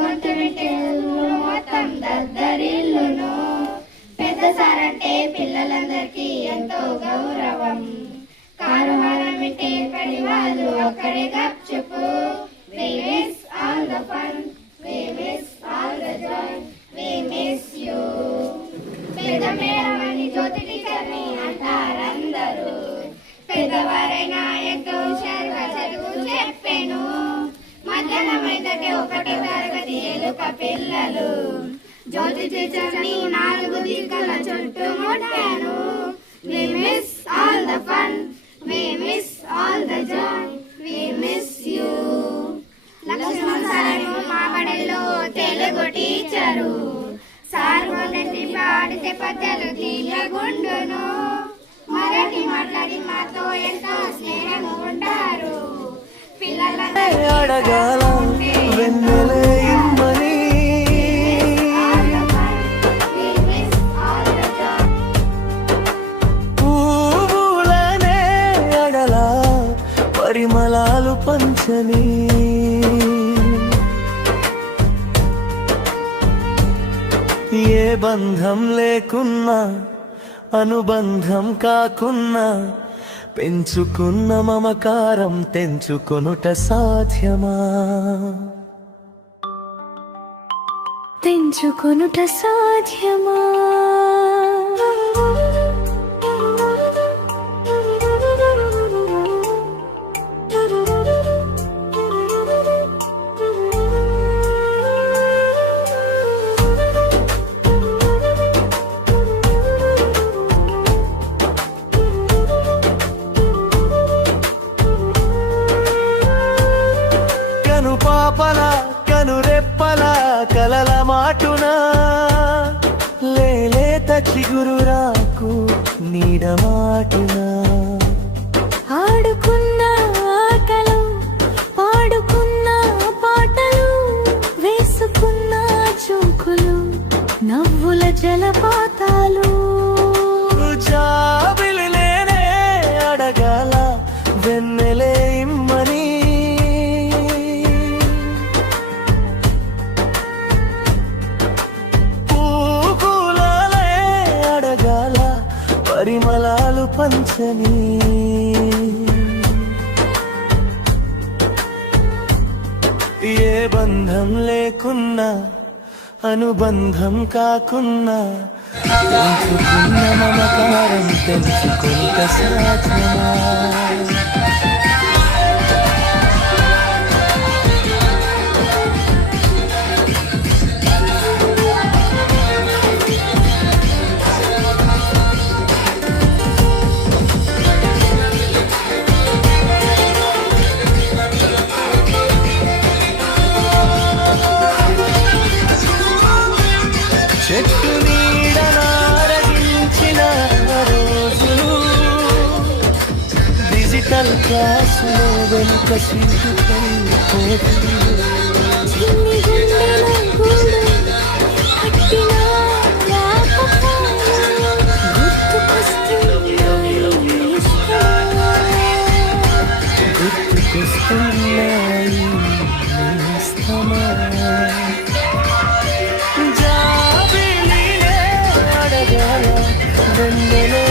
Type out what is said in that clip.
గొంతు వింటే మొత్తం దద్దరిల్లును. పెద్ద సార్ అంటే పిల్లలందరికీ ఎంతో గౌరవం. కారు హారం వింటే పడి వాళ్ళు అక్కడే గప్చుపు. We miss all the fun, we miss all the joy, we miss you. పెద్ద మేడం అని జ్యోతి టీచర్ని అంటారందరూ. పెద్దవారైనా ఎంతో హుషారుగా చదువు చెప్పాను. మధ్యాహ్నం అయితే ఒకటో తరగతి ఎలుక పిల్లలు. జ్యోతి టీచర్ని 4 దిక్కుల చుట్టుముట్టాను. We miss all the fun, we miss all the joy, we miss you. Lakshman sir మా బడిలో తెలుగు టీచరు. సార్ మొదటి పాడితే పద్యాలు తీయగుండును. మరాఠీ మాట్లాడి మాతో ఎంతో స్నేహం ఉంటారు. అడగాల వెన్నెలే ఇమ్మని, పువ్వులనే అడలా పరిమళాలు పంచని. ఏ బంధం లేకున్నా అనుబంధం కాకున్నా పెంచుకున్న మమకారం తెంచుకొనుట సాధ్యమా? తెంచుకొనుట సాధ్యమా? పాపల కనురెప్పల కలల మాటున లేలేత చిగురు రాకు నీడ మాటున. ఆడుకున్న ఆటలు పాడుకున్న పాటలు వేసుకున్న చూకులు నవ్వుల జలపాతాలు. జాబిలి నేనే అడగాల వెన్నెలే ఇమ్మని, పరిమళాలు పంచని. ఏ బంధం లేకున్నా అనుబంధం కాకున్నా పెంచుకున్న మమకారం తెంచుకుంట సాధ్యమా? చెట్టు నీడనారగించిన రోజులు డిజిటల్ క్లాసులో వెనుక సీటుపై గుర్తుకొస్తున్నాయి వెన్నెలే